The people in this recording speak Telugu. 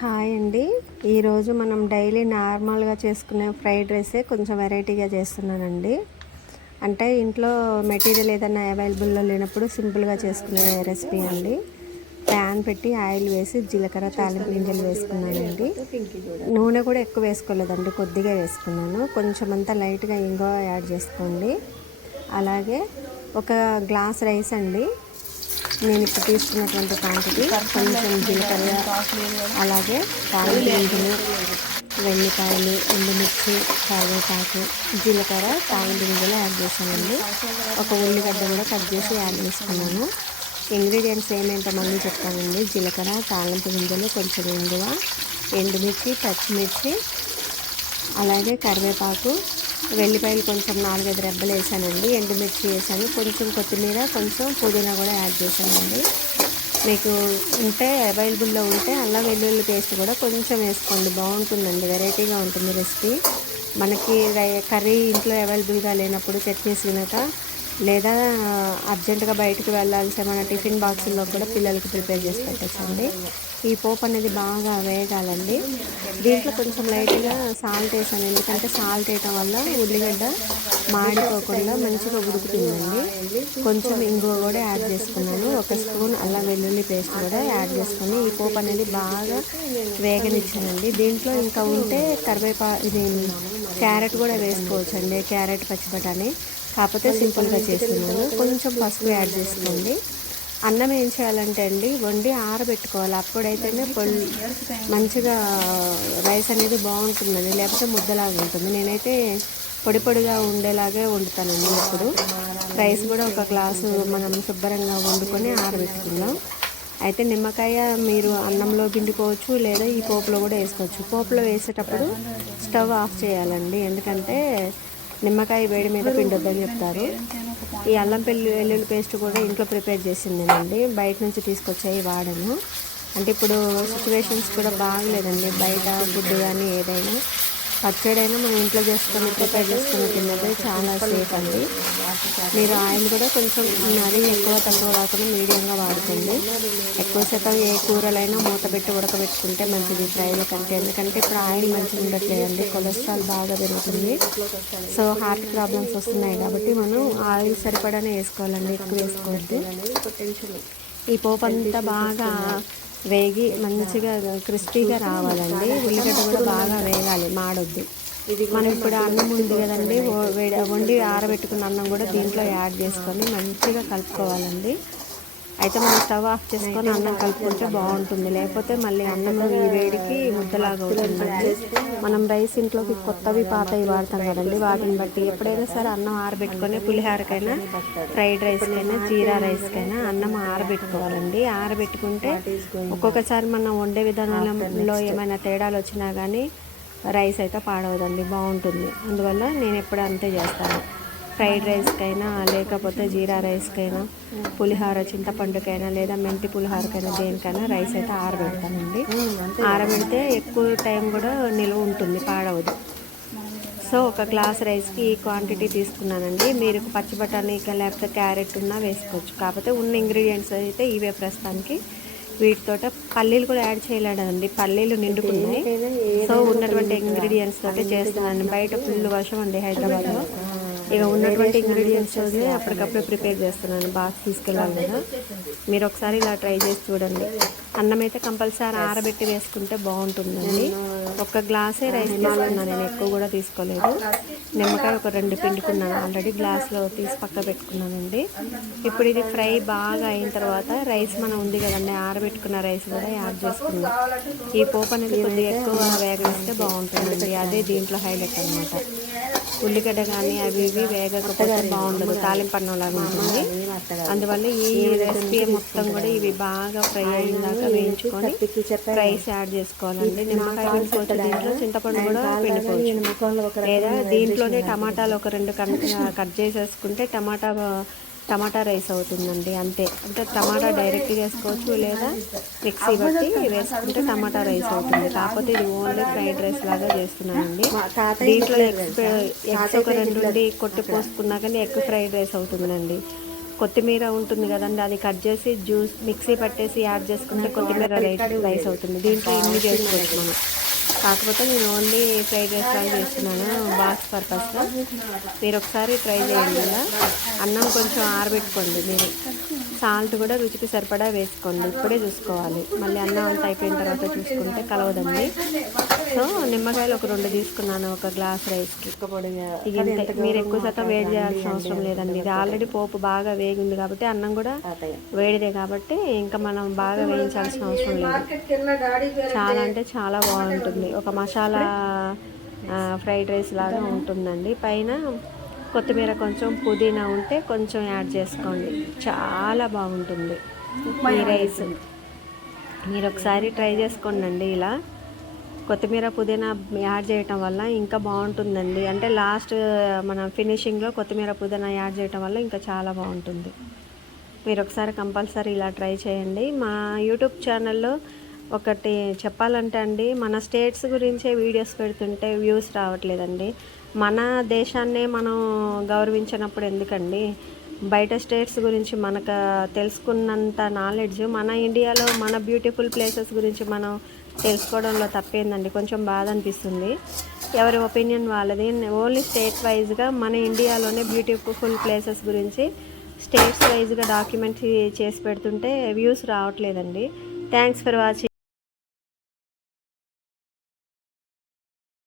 హాయ్ అండి. ఈరోజు మనం డైలీ నార్మల్గా చేసుకునే ఫ్రైడ్ రైసే కొంచెం వెరైటీగా చేస్తున్నానండి. అంటే ఇంట్లో మెటీరియల్ ఏదైనా అవైలబుల్లో లేనప్పుడు సింపుల్గా చేసుకునే రెసిపీ అండి. ప్యాన్ పెట్టి ఆయిల్ వేసి జీలకర్ర తాలింపు గింజలు వేసుకున్నానండి. నూనె కూడా ఎక్కువ వేసుకోలేదండి, కొద్దిగా వేసుకున్నాను. కొంచెం అంతా లైట్గా ఇంగువ యాడ్ చేసుకోండి. అలాగే ఒక గ్లాస్ రైస్ అండి, నేను ఇప్పుడు తీసుకున్నటువంటి క్వాంటిటీ. కొంచెం జీలకర్ర, అలాగే తాలింపు గింజలు, వెల్లిపాయలు, ఎండుమిర్చి, కరివేపాకు, జీలకర్ర, తాలింపు గింజలు యాడ్ చేశానండి. ఒక ఉల్లిగడ్డ కూడా కట్ చేసి యాడ్ చేసుకున్నాను. ఇంగ్రీడియంట్స్ ఏమేంటో మళ్ళీ చెప్తానండి. జీలకర్ర, తాలింపు గింజలు, కొంచెం ఇంగువ, ఎండుమిర్చి, పచ్చిమిర్చి, అలాగే కరివేపాకు, వెల్లిపాయలు కొంచెం 4-5 రెబ్బలు వేసానండి. ఎండుమిర్చి వేసాను, కొంచెం కొత్తిమీర, కొంచెం పుదీనా కూడా యాడ్ చేశానండి. మీకు ఉంటే అవైలబుల్లో ఉంటే అల్లం వెల్లుల్లి పేస్ట్ కూడా కొంచెం వేసుకోండి, బాగుంటుందండి, వెరైటీగా ఉంటుంది రెసిపీ. మనకి కర్రీ ఇంట్లో అవైలబుల్గా లేనప్పుడు చట్నీస్ వినక, లేదా అర్జెంటుగా బయటకు వెళ్ళాల్సి మన టిఫిన్ బాక్సుల్లో కూడా పిల్లలకి ప్రిపేర్ చేసి పెట్టచ్చండి. ఈ పోపు అనేది బాగా వేగాలండి. దీంట్లో కొంచెం లైట్గా సాల్ట్ వేసాను, ఎందుకంటే సాల్ట్ వేయటం వల్ల ఉల్లిగడ్డ మాడిపోకుండా మంచిగా ఉడుకుతుందండి. కొంచెం ఇంగువ కూడా యాడ్ చేసుకున్నాను. 1 స్పూన్ అల్లం వెల్లుల్లి పేస్ట్ కూడా యాడ్ చేసుకొని ఈ పోపు అనేది బాగా వేగనిచ్చానండి. దీంట్లో ఇంకా ఉంటే ఇది క్యారెట్ కూడా వేసుకోవచ్చండి, క్యారెట్, పచ్చి బఠానీ. కాకపోతే సింపుల్గా చేస్తున్నాను. కొంచెం పసుపు యాడ్ చేసుకోండి. అన్నం ఏం చేయాలంటే అండి, వండి ఆరబెట్టుకోవాలి, అప్పుడైతేనే మంచిగా రైస్ అనేది బాగుంటుందండి, లేకపోతే ముద్దలాగా ఉంటుంది. నేనైతే పొడి పొడిగా ఉండేలాగే వండుతానండి. ఇప్పుడు రైస్ కూడా ఒక గ్లాసు మనం శుభ్రంగా వండుకొని ఆరబెట్టుకుందాం. అయితే నిమ్మకాయ మీరు అన్నంలో పిండుకోవచ్చు, లేదా ఈ పోపులో కూడా వేసుకోవచ్చు. పోపులో వేసేటప్పుడు స్టవ్ ఆఫ్ చేయాలండి, ఎందుకంటే నిమ్మకాయ వేడి మీద పిండొద్దని చెప్తారు. ఈ అల్లం వెల్లుల్లి పేస్ట్ కూడా ఇంట్లో ప్రిపేర్ చేసిందేనండి, బయట నుంచి తీసుకొచ్చాయి వాడను. అంటే ఇప్పుడు సిచ్యువేషన్స్ కూడా బాగలేదండి, బయట ఫుడ్ కానీ ఏదైనా పచ్చడైనా మనం ఇంట్లో చేసుకొని ప్రిపేర్ చేసుకొని తిన్నది చాలా సేఫ్ అండి. మీరు ఆయిల్ కూడా కొంచెం మరీ ఎక్కువ తక్కువ కాకుండా మీడియంగా వాడుకోండి. ఎక్కువ శాతం ఏ కూరలైనా మూత పెట్టి ఉడకబెట్టుకుంటే మంచిది ఫ్రైల కంటే, ఎందుకంటే ఇప్పుడు ఆయిల్ మంచిగా ఉండట్లేదండి, కొలెస్ట్రాల్ బాగా పెరుగుతుంది. సో హార్ట్ ప్రాబ్లమ్స్ వస్తున్నాయి కాబట్టి మనం ఆయిల్ సరిపడానే వేసుకోవాలండి, ఎక్కువ వేసుకోవద్దు. ఈ పోపు అంతా బాగా వేగి మంచిగా క్రిస్పీగా రావాలండి. ఉల్లిగడ్డ కూడా బాగా వేగాలి, మాడొద్దు. మనం ఇప్పుడు అన్నం ఉంది కదండి, వండి ఆరబెట్టుకున్న అన్నం కూడా దీంట్లో యాడ్ చేసుకొని మంచిగా కలుపుకోవాలండి. అయితే మనం స్టవ్ ఆఫ్ చేసుకొని అన్నం కలుపుకుంటే బాగుంటుంది, లేకపోతే మళ్ళీ అన్నం ఈ వేడికి ముద్దలాగా అవుతుందండి. మనం రైస్ ఇంట్లోకి కొత్తవి పాతవి వాడతాం కదండి, వాటిని బట్టి ఎప్పుడైనా సరే అన్నం ఆరబెట్టుకొని పులిహోరకైనా, ఫ్రైడ్ రైస్కైనా, జీరా రైస్కైనా అన్నం ఆరబెట్టుకోవాలండి. ఆరబెట్టుకుంటే ఒక్కొక్కసారి మనం వండే విధానంలో ఏమైనా తేడాలు వచ్చినా కానీ రైస్ అయితే పాడవదండి, బాగుంటుంది. అందువల్ల నేను ఎప్పుడు అంతే చేస్తాను. ఫ్రైడ్ రైస్కైనా, లేకపోతే జీరా రైస్కైనా, పులిహోర చింతపండుకైనా, లేదా మెంతి పులిహోరకైనా, దేనికైనా రైస్ అయితే ఆరబెడతానండి. ఆరబెడితే ఎక్కువ టైం కూడా నిలువ ఉంటుంది, పాడవదు. సో ఒక గ్లాస్ రైస్కి ఈ క్వాంటిటీ తీసుకున్నానండి. మీరు పచ్చి బఠానీకి లేకపోతే క్యారెట్ ఉన్నా వేసుకోవచ్చు, కాకపోతే ఉన్న ఇంగ్రీడియంట్స్ అయితే ఇవే ప్రస్తుతానికి. వీటితో పల్లీలు కూడా యాడ్ చేయలేదండి, పల్లీలు నిండుకున్నాయి. సో ఉన్నటువంటి ఇంగ్రీడియంట్స్ తోటే చేస్తున్నాను. బయట ఫుల్ వర్షం అండి హైదరాబాద్లో, ఇక ఉన్నటువంటి ఇంగ్రీడియంట్స్ అప్పటికప్పుడు ప్రిపేర్ చేస్తున్నాను, బాక్స్ తీసుకెళ్ళాలి కదా. మీరు ఒకసారి ఇలా ట్రై చేసి చూడండి. అన్నం అయితే కంపల్సరీ ఆరబెట్టి వేసుకుంటే బాగుంటుందండి. ఒక గ్లాసే రైస్ తీసుకున్నాను, నేను ఎక్కువ కూడా తీసుకోలేదు. నిమ్మకాయ ఒక 2 పిండుకున్నాను, ఆల్రెడీ గ్లాస్లో తీసి పక్క పెట్టుకున్నానండి. ఇప్పుడు ఇది ఫ్రై బాగా అయిన తర్వాత రైస్ మనం ఉంది కదండి, ఆరబెట్టుకున్న రైస్ కూడా యాడ్ చేసుకున్నాం. ఈ పోపు అనేది కొద్దిగా ఎక్కువ వేగనిస్తే బాగుంటుందండి, అదే దీంట్లో హైలైట్ అనమాట. ఉల్లిగడ్డ కానీ అవి ఇవి వేగకపోతే బాగుండదు, తాలింపన్నంలాగా ఉంటుంది. అందువల్ల ఈ రెసిపీ మొత్తం కూడా ఇవి బాగా ఫ్రై అయ్యేదాకా వేయించుకొని రైస్ యాడ్ చేసుకోవాలండి. నిమ్మకాయ పిండుకోవచ్చు, దీంట్లో చింతపండు కూడా పిండుకోవచ్చు, లేదా దీంట్లోనే టమాటాలు ఒక 2 కట్ చేసేసుకుంటే టమాటా రైస్ అవుతుందండి, అంతే. అంటే టమాటా డైరెక్ట్గా వేసుకోవచ్చు, లేదా మిక్సీ బట్టి వేసుకుంటే టమాటా రైస్ అవుతుంది. కాకపోతే ఇది ఓన్లీ ఫ్రైడ్ రైస్ లాగా చేస్తున్నానండి. దీంట్లో ఎగ్స్ ఒక 2 కొట్టి పోసుకున్నా కానీ ఎగ్ ఫ్రైడ్ రైస్ అవుతుందండి. కొత్తిమీర ఉంటుంది కదండి, అది కట్ చేసి జ్యూస్ మిక్సీ పట్టేసి యాడ్ చేసుకుంటే కొత్తిమీర రైస్ అవుతుంది. దీంట్లో ఇన్ని చేసుకోవచ్చు మనం. కాకపోతే నేను ఓన్లీ ఫ్రైడ్ రైస్ లాగా చేస్తున్నాను బాక్స్ పర్పస్గా. మీరు ఒకసారి ట్రై చేయండి. ఇలా అన్నం కొంచెం ఆరబెట్టుకోండి. మీరు సాల్ట్ కూడా రుచికి సరిపడా వేసుకోండి. ఇప్పుడే చూసుకోవాలి, మళ్ళీ అన్నం అంతా అయిపోయిన తర్వాత చూసుకుంటే కలవదండి. సో నిమ్మకాయలు ఒక 2 తీసుకున్నాను ఒక గ్లాస్ రైస్కి. ఇది మీరు ఎక్కువ శాతం వేడి చేయాల్సిన అవసరం లేదండి. ఇది ఆల్రెడీ పోపు బాగా వేగింది కాబట్టి అన్నం కూడా వేడిదే కాబట్టి ఇంకా మనం బాగా వేయించాల్సిన అవసరం లేదు. చాలా అంటే చాలా బాగుంటుంది. ఒక మసాలా ఫ్రైడ్ రైస్ లాగా ఉంటుందండి. పైన కొత్తిమీర కొంచెం పుదీనా ఉంటే కొంచెం యాడ్ చేసుకోండి. చాలా బాగుంటుంది ఈ రైస్. మీరు ఒకసారి ట్రై చేసుకోండి. ఇలా కొత్తిమీర పుదీనా యాడ్ చేయటం వల్ల ఇంకా బాగుంటుందండి. అంటే లాస్ట్ మన ఫినిషింగ్లో కొత్తిమీర పుదీనా యాడ్ చేయటం వల్ల ఇంకా చాలా బాగుంటుంది. మీరు ఒకసారి కంపల్సరీ ఇలా ట్రై చేయండి. మా యూట్యూబ్ ఛానల్లో ఒకటి చెప్పాలంటే అండి, మన స్టేట్స్ గురించే వీడియోస్ పెడుతుంటే వ్యూస్ రావట్లేదండి. మన దేశాన్నే మనం గౌరవించినప్పుడు ఎందుకండి బయట స్టేట్స్ గురించి మనకు తెలుసుకున్నంత నాలెడ్జ్ మన ఇండియాలో మన బ్యూటిఫుల్ ప్లేసెస్ గురించి మనం తెలుసుకోవడంలో తప్పేందండి. కొంచెం బాధ అనిపిస్తుంది. ఎవరి ఒపీనియన్ వాళ్ళది. ఓన్లీ స్టేట్ వైజ్గా మన ఇండియాలోనే బ్యూటిఫుల్ ప్లేసెస్ గురించి స్టేట్స్ వైజ్గా డాక్యుమెంట్ చేసి పెడుతుంటే వ్యూస్ రావట్లేదండి. Thanks for watching.